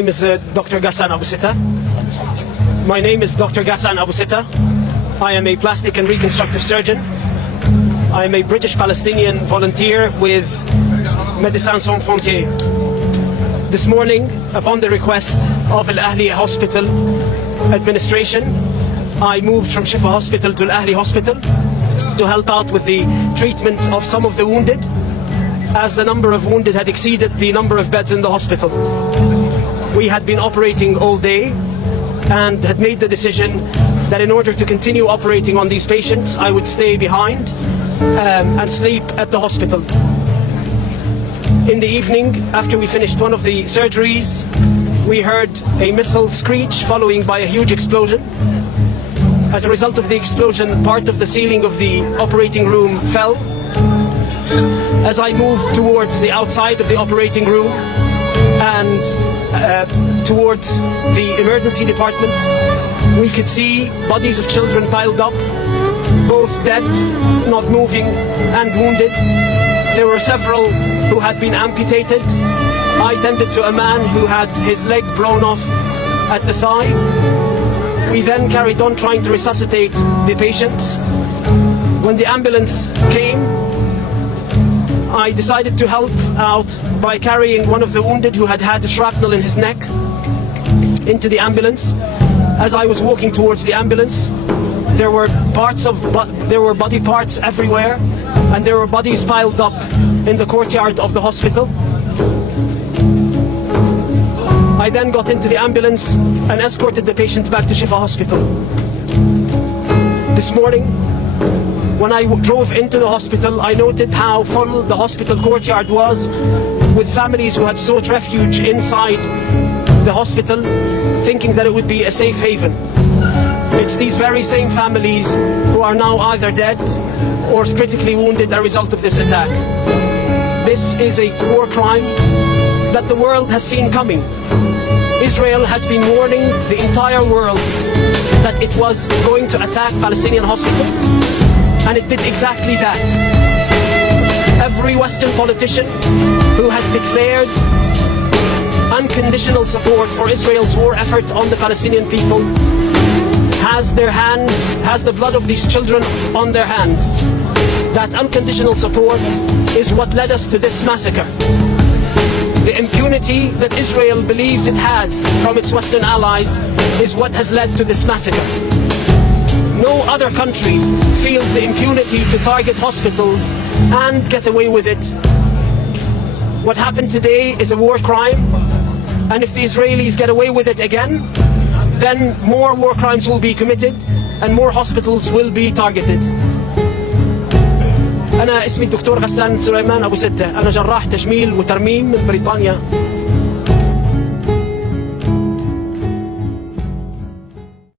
My name is Dr. Ghassan Abu Sita. My name is Dr. Ghassan Abu Sita. I am a plastic and reconstructive surgeon. I am a British Palestinian volunteer with Médecins Sans Frontières. This morning, upon the request of Al Ahli Hospital administration, I moved from Shifa Hospital to Al Ahli Hospital to help out with the treatment of some of the wounded, as the number of wounded had exceeded the number of beds in the hospital. We had been operating all day and had made the decision that in order to continue operating on these patients, I would stay behind and sleep at the hospital. In the evening, after we finished one of the surgeries, we heard a missile screech following by a huge explosion. As a result of the explosion, part of the ceiling of the operating room fell. As I moved towards the outside of the operating room and towards the emergency department, we could see bodies of children piled up, both dead, not moving, and wounded. There were several who had been amputated. I tended to a man who had his leg blown off at the thigh. We then carried on trying to resuscitate the patients. When the ambulance came, I decided to help out by carrying one of the wounded who had had a shrapnel in his neck into the ambulance. As I was walking towards the ambulance, there were body parts everywhere, and there were bodies piled up in the courtyard of the hospital. I then got into the ambulance and escorted the patient back to Shifa Hospital. This morning, when I drove into the hospital, I noted how full the hospital courtyard was, with families who had sought refuge inside the hospital, thinking that it would be a safe haven. It's these very same families who are now either dead or critically wounded as a result of this attack. This is a war crime that the world has seen coming. Israel has been warning the entire world that it was going to attack Palestinian hospitals, and it did exactly that. Every Western politician who has declared unconditional support for Israel's war effort on the Palestinian people has the blood of these children on their hands. That unconditional support is what led us to this massacre. The impunity that Israel believes it has from its Western allies is what has led to this massacre. No other country feels the impunity to target hospitals and get away with it. What happened today is a war crime, and if the Israelis get away with it again, then more war crimes will be committed and more hospitals will be targeted. أنا اسمي الدكتور غسان سليمان أبو ستة. أنا جراح تجميل وترميم من بريطانيا.